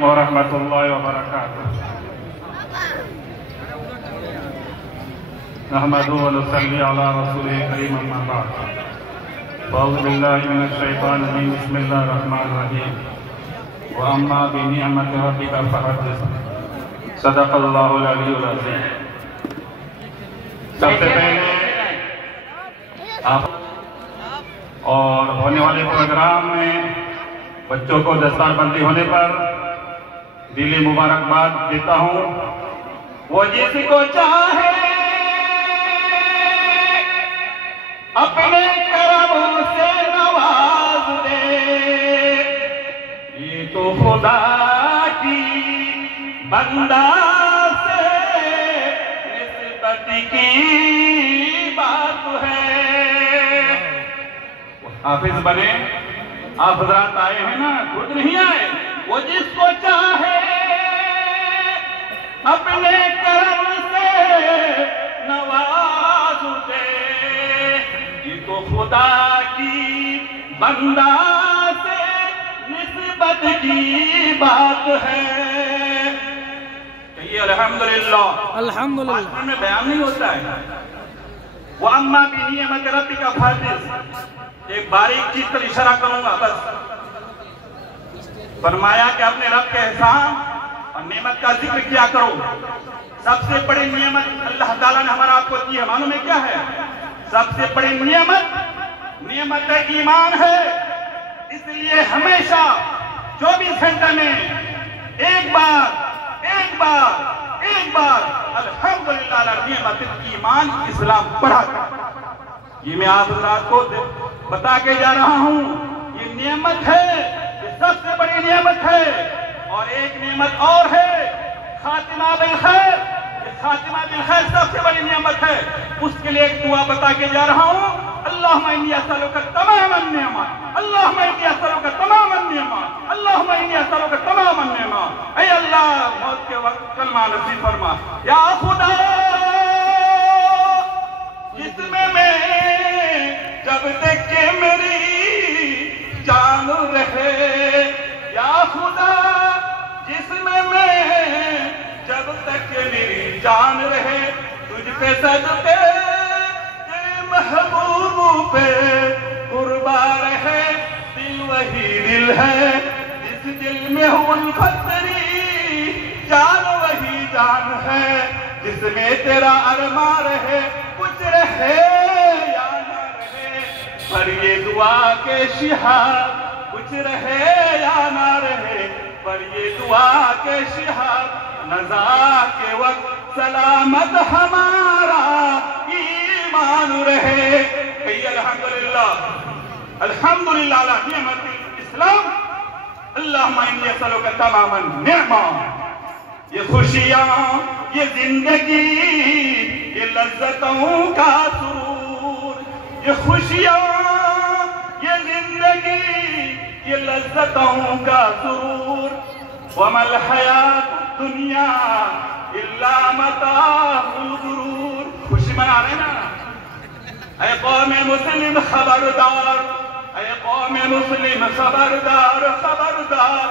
वरहमतुल्लाहि वबरकातुहू। नहमदुहु व नुसल्ली अला रसूलिल करीम, अम्मा बाद। अऊज़ु बिल्लाहि मिनश शैतानिर रजीम, बिस्मिल्लाहिर रहमानिर रहीम। व अम्मा बिनिअमति रब्बिका फहद्दिस। सदक़ल्लाहुल अलीयुल अज़ीम। सबसे पहले आप और होने वाले प्रोग्राम में बच्चों को दस्तारबंदी होने पर दिली मुबारकबाद देता हूँ। वो जिसको चाहे अपने करमों से नवाज दे, ये तो खुदा की बंदा से निस्बत की बात है। हाफिज बने आप हजरात आए हैं ना, खुद नहीं आए। वो जिसको चाहे अपने करम से नवाज दे, ये तो खुदा की बंदा से निस्बत की बात है। कहिए अल्हम्दुलिल्लाह। अल्हम्दुलिल्लाह में बयान नहीं होता है। वो अम्मा बिनिअमति रब्बिका फहद्दिस। एक बारीक चीज पर इशारा करूंगा बस। फरमाया कि अपने रब के एहसान और नेमत का जिक्र किया करो। सबसे बड़ी नियमत अल्लाह ताला ने हमारा आपको दी है, मालूम है क्या है? सबसे बड़ी नियमत ईमान है। इसलिए हमेशा 24 घंटे में एक बार अल्हम्दुलिल्लाह अला नियमतिल ईमान इस्लाम पढ़ा कर। ये मैं आप हज़रात को बता के जा रहा हूँ। ये नियमत है, सबसे बड़ी नियमत है। और एक नियमत और है, खातिमा बिल खैर। खातिमा बिल खैर सबसे बड़ी नियमत है। उसके लिए एक दुआ बता के जा रहा हूँ। अल्लाहुम्मा इन्नी असअलुका तमामन निअमत, अल्लाहुम्मा इन्नी असअलुका तमामन निअमत, अल्लाहुम्मा इन्नी असअलुका तमामन निअमत। ऐ अल्लाह मौत के वक्त कलमा नसीब फरमा। या खुदा जिसमें मैं जब तक के मेरी जान रहे, या खुदा जिसमें मैं जब तक मेरी जान रहे, तुझ पे सदके तेरे महबूब पे कुर्बा रहे। दिल वही दिल है जिस दिल में उल्फत तेरी, जान वही जान है जिसमें तेरा अरमा रहे। कुछ रहे या ना रहे पर ये दुआ के शिहाब, कुछ रहे या ना रहे पर ये दुआ के शिहाब। नज़ा के वक्त सलामत हमारा ईमान रहे। अल्हम्दुलिल्लाह अल्हम्दुलिल्लाह अला निअमतिल इस्लाम। अल्लाहुम्मा इन्नी असअलुका तमामन निअमत। ये खुशियाँ, ये जिंदगी, ये लज्जतों का सुरूर, ये खुशियाँ, ये जिंदगी, ये लज्जतों का सुरूर। वमल हयात दुनिया इल्ला मताउल गुरूर। खुशी मना रहे ना। ऐ कौमे मुस्लिम खबरदार, ऐ कौमे मुस्लिम खबरदार खबरदार।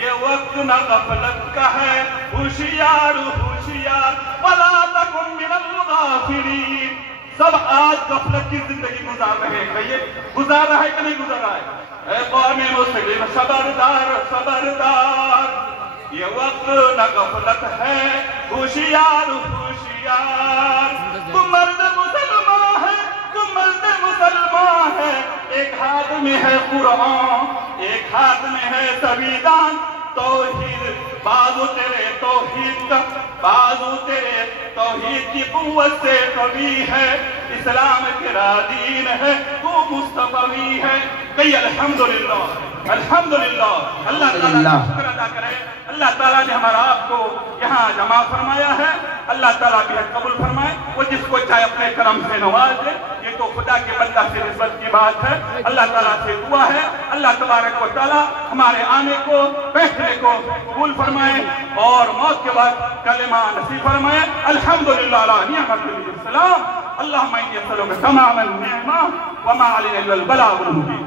ये वक्त न गफलत का है, होशियार होशियार। वला तकुन मिनल गाफिलीन। सब आज गफलत की जिंदगी गुजार रहे हैं। कहिए गुजार रहा है कि नहीं गुजार रहा है? ऐ कौमे मुस्लिम खबरदार खबरदार। ये वक्त न गफलत है, होशियार होशियार। तुम मर्द मुसलमान है, तुम मर्द मुसलमान है। एक हाथ में है कुरान, एक हाथ में है संविधान। तौहीद बाजू तेरे तौहीद का, बाजू तेरे तौहीद की कुव्वत से कवी है। इस्लाम तेरा दीन है, तू मुस्तफवी है। कही अल्हम्दुलिल्लाह अल्हम्दुलिल्लाह। अल्लाह ताला का शुक्र अदा करें। अल्लाह ताला ने हमारा आपको यहाँ जमा फरमाया है। अल्लाह ताला भी कबूल फरमाए। वो जिसको चाहे अपने करम से नवाज दे। ये तो खुदा के बंदा से निस्बत की बात है। अल्लाह ताला से दुआ है अल्लाह तबारक व तआला हमारे आने को, बैठने को कबूल फरमाए और मौत के बाद कलेमा नसीब फरमाए। अल्हम्दुलिल्लाह अला निअमतिल इस्लाम। अल्लाहुम्मा इन्नी असअलुका तमामन निअमत व मा अलैना इल्लल बलागुल मुबीन।